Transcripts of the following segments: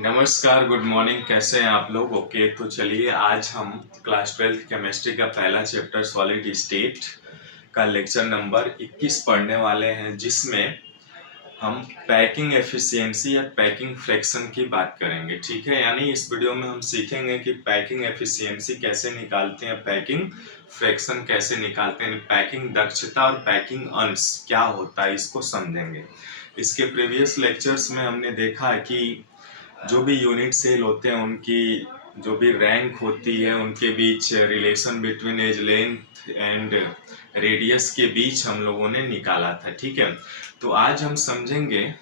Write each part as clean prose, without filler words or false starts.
नमस्कार, good morning. कैसे हैं आप लोग? ओके, तो चलिए आज हम क्लास 12 केमिस्ट्री का पहला चैप्टर सॉलिड स्टेट का लेक्चर नंबर 21 पढ़ने वाले हैं, जिसमें हम पैकिंग एफिशिएंसी या पैकिंग फ्रैक्शन की बात करेंगे। ठीक है, यानी इस वीडियो में हम सीखेंगे कि पैकिंग एफिशिएंसी कैसे निकालते हैं, पैकिंग फ्रैक्शन कैसे निकालते हैं, पैकिंग दक्षता और पैकिंग अंश क्या होता है, इसको समझेंगे। इसके प्रीवियस लेक्चर्स में हमने देखा है कि जो भी यूनिट सेल होते हैं उनकी जो भी रैंक होती है, उनके बीच relation between edge length and radius के बीच हम लोगों ने निकाला था। ठीक है, तो आज हम समझेंगे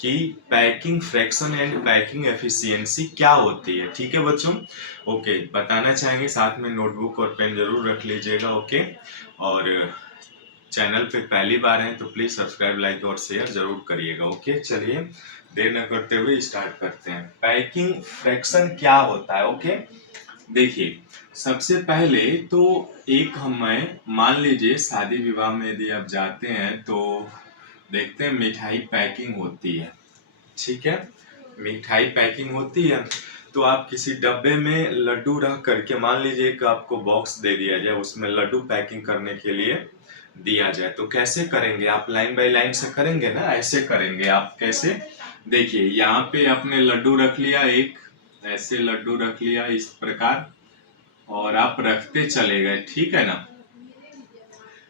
कि packing fraction and packing efficiency क्या होती है। ठीक है बच्चों, ओके, बताना चाहेंगे, साथ में नोटबुक और पेन जरूर रख लीजिएगा। ओके, और चैनल पे पहली बार हैं तो प्लीज सब्सक्राइब, लाइक और शेयर जरूर करिएगा। ओके, चलिए देर न करते हुए स्टार्ट करते हैं। पैकिंग फ्रैक्शन क्या होता है? ओके, देखिए सबसे पहले तो एक हमें मान लीजिए शादी विवाह में यदि आप जाते हैं तो देखते हैं मिठाई पैकिंग होती है। ठीक है, मिठाई पैकिंग होती है तो आप किसी डब्बे में लड्डू रख करके, मान लीजिए कि आपको बॉक्स दे दिया जाए, उसमें लड्डू पैकिंग करने के लिए दिया जाए, तो कैसे करेंगे आप? लाइन बाय लाइन से करेंगे ना, ऐसे करेंगे आप। कैसे? देखिए यहाँ पे आपने लड्डू रख लिया, एक ऐसे लड्डू रख लिया इस प्रकार, और आप रखते चले गए। ठीक है ना,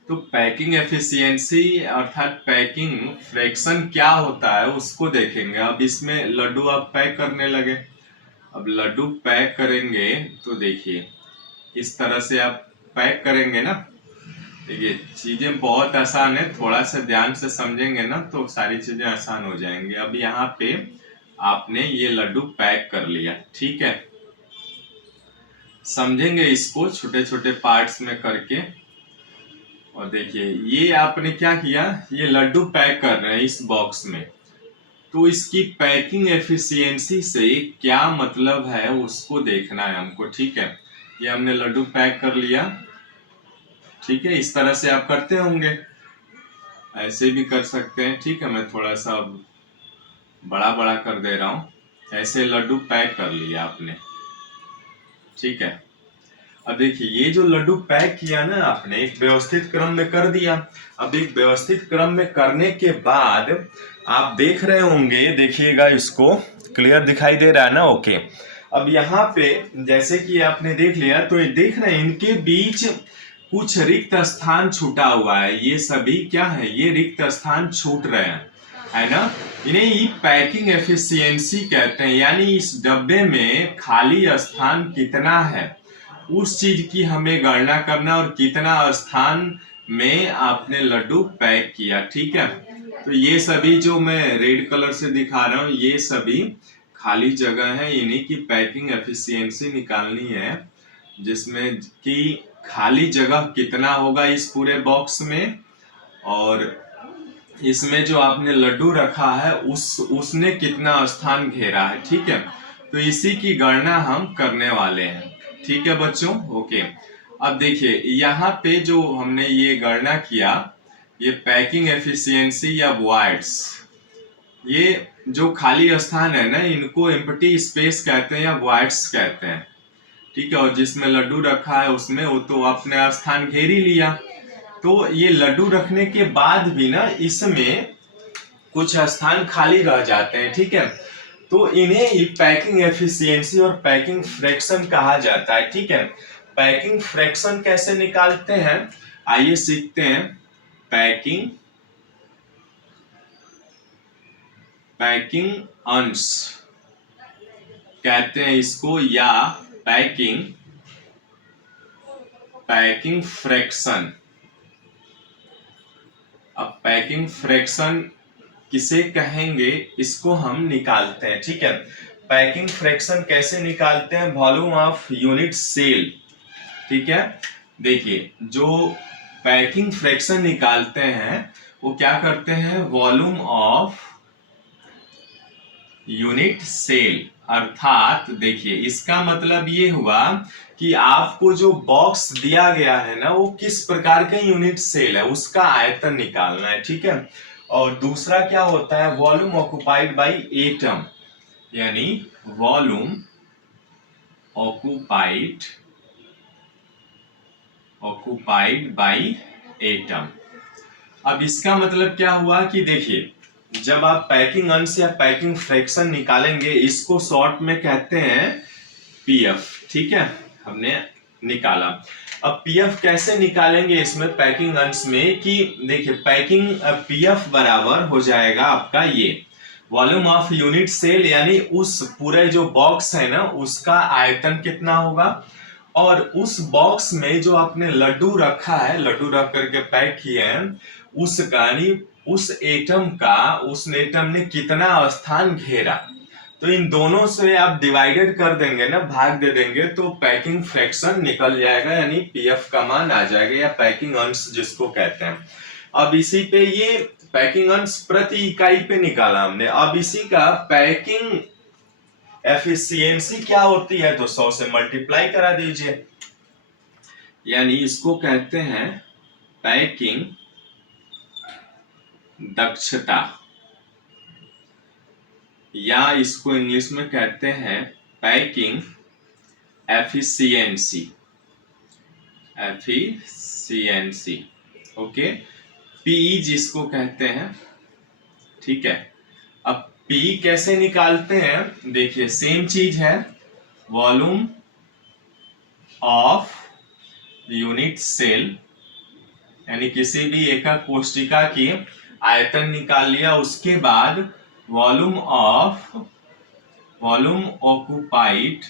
तो पैकिंग एफिशिएंसी अर्थात पैकिंग फ्रैक्शन क्या होता है उसको देखेंगे। अब इसमें लड्डू आप पैक करने लगे, अब लड्डू पैक करेंगे तो देखिए इस तरह से आप पैक करेंगे ना। देखिए चीजें बहुत आसान है, थोड़ा सा ध्यान से समझेंगे ना तो सारी चीजें आसान हो जाएंगी। अब यहाँ पे आपने ये लड्डू पैक कर लिया। ठीक है, समझेंगे इसको छोटे छोटे पार्ट्स में करके। और देखिए ये आपने क्या किया, ये लड्डू पैक कर रहे हैं इस बॉक्स में, तो इसकी पैकिंग एफिशिएंसी से क्या मतलब है उसको देखना है हमको। ठीक है, ये हमने लड्डू पैक कर लिया। ठीक है, इस तरह से आप करते होंगे, ऐसे भी कर सकते हैं। ठीक है, मैं थोड़ा सा बड़ा बड़ा कर दे रहा हूं। ऐसे लड्डू पैक कर लिया आपने। ठीक है, अब देखिए ये जो लड्डू पैक किया ना आपने, एक व्यवस्थित क्रम में कर दिया। अब एक व्यवस्थित क्रम में करने के बाद आप देख रहे होंगे, देखिएगा इसको, क्लियर दिखाई दे रहा है ना? ओके, अब यहाँ पे जैसे कि आपने देख लिया तो ये देख रहे हैं इनके बीच कुछ रिक्त स्थान छूटा हुआ है। ये सभी क्या है, ये रिक्त स्थान छूट रहे हैं, है ना? इन्हें ही पैकिंग एफिशिएंसी कहते हैं। यानी इस डब्बे में खाली स्थान कितना है उस चीज की हमें गणना करना, और कितना स्थान में आपने लड्डू पैक किया। ठीक है, तो ये सभी जो मैं रेड कलर से दिखा रहा हूँ ये सभी खाली जगह है, इन्हीं की पैकिंग एफिशिएंसी निकालनी है, जिसमें कि खाली जगह कितना होगा इस पूरे बॉक्स में, और इसमें जो आपने लड्डू रखा है उसने कितना स्थान घेरा है। ठीक है, तो इसी की गणना हम करने वाले हैं। ठीक है बच्चों, ओके। अब देखिए यहाँ पे जो हमने ये गणना किया, ये पैकिंग एफिशिएंसी या वॉइड्स, ये जो खाली स्थान है ना, इनको एम्प्टी स्पेस कहते हैं या वॉइड्स कहते हैं। ठीक है, और जिसमें लड्डू रखा है उसमें वो तो अपने स्थान घेर ही लिया। तो ये लड्डू रखने के बाद भी ना इसमें कुछ स्थान खाली रह जाते हैं। ठीक है, तो इन्हें ही पैकिंग एफिशिएंसी और पैकिंग फ्रैक्शन कहा जाता है। ठीक है, पैकिंग फ्रैक्शन कैसे निकालते हैं आइए सीखते हैं। पैकिंग अंश कहते हैं इसको, या पैकिंग फ्रैक्शन। अब पैकिंग फ्रैक्शन किसे कहेंगे इसको हम निकालते हैं। ठीक है, पैकिंग फ्रैक्शन कैसे निकालते हैं? Volume of unit cell. ठीक है, देखिए जो पैकिंग फ्रैक्शन निकालते हैं वो क्या करते हैं, वॉल्यूम ऑफ यूनिट सेल, अर्थात देखिए इसका मतलब ये हुआ कि आपको जो बॉक्स दिया गया है ना वो किस प्रकार का यूनिट सेल है उसका आयतन निकालना है। ठीक है, और दूसरा क्या होता है, वॉल्यूम ऑक्युपाइड बाय एटम, यानी वॉल्यूम ऑक्यूपाइड बाय एटम। अब इसका मतलब क्या हुआ कि देखिए, जब आप पैकिंग अंश या पैकिंग फ्रैक्शन निकालेंगे, इसको शॉर्ट में कहते हैं पीएफ। ठीक है, हमने निकाला। अब पीएफ कैसे निकालेंगे इसमें पैकिंग अंश में, कि देखिए पैकिंग पीएफ बराबर हो जाएगा आपका ये वॉल्यूम ऑफ यूनिट सेल, यानी उस पूरे जो बॉक्स है ना उसका आयतन कितना होगा, और उस बॉक्स में जो आपने लड्डू रखा है, लड्डू रख करके पैक किए हैं, उसका यानी उस एटम ने कितना स्थान घेरा। तो इन दोनों से आप डिवाइडेड कर देंगे ना, भाग दे देंगे, तो पैकिंग फ्रैक्शन निकल जाएगा, यानी पीएफ का मान आ जाएगा, या पैकिंग अंश जिसको कहते हैं। अब इसी पे ये पैकिंग अंश प्रति इकाई पे निकाला हमने। अब इसी का पैकिंग एफिशिएंसी क्या होती है, तो 100 से मल्टीप्लाई करा दीजिए, यानी इसको कहते हैं पैकिंग दक्षता, या इसको इंग्लिश में कहते हैं पैकिंग एफिशिएंसी। ओके, पी जिसको कहते हैं। ठीक है, अब पी कैसे निकालते हैं, देखिए सेम चीज है, वॉल्यूम ऑफ यूनिट सेल, यानी किसी भी एकक कोशिका की आयतन निकाल लिया, उसके बाद volume occupied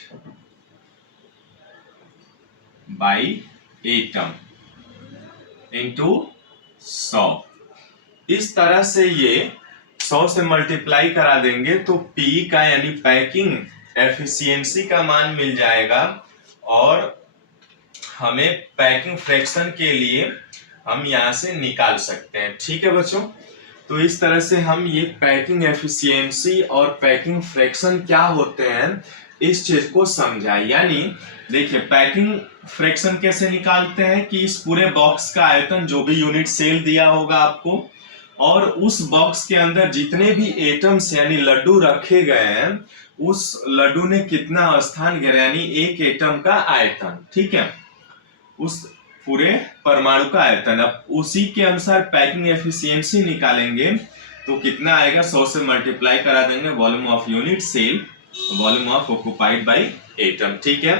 by atom into 100। इस तरह से ये 100 से मल्टीप्लाई करा देंगे तो पी का यानी पैकिंग एफिशिएंसी का मान मिल जाएगा, और हमें पैकिंग फ्रैक्शन के लिए हम यहां से निकाल सकते हैं। ठीक है बच्चों, तो इस तरह से हम ये पैकिंग एफिशिएंसी और पैकिंग फ्रैक्शन क्या होते हैं इस चीज को समझा। यानी देखिए पैकिंग फ्रैक्शन कैसे निकालते हैं कि इस पूरे बॉक्स का आयतन जो भी यूनिट सेल दिया होगा आपको, और उस बॉक्स के अंदर जितने भी एटम्स यानी लड्डू रखे गए हैं, उस लड्डू ने कितना स्थान घेरा, यानी एक एटम का आयतन। ठीक है, उस पूरे परमाणु का आयतन। अब उसी के अनुसार पैकिंग एफिशिएंसी निकालेंगे तो कितना आएगा, 100 से मल्टीप्लाई करा देंगे volume of unit cell, volume of occupied by atom. ठीक है,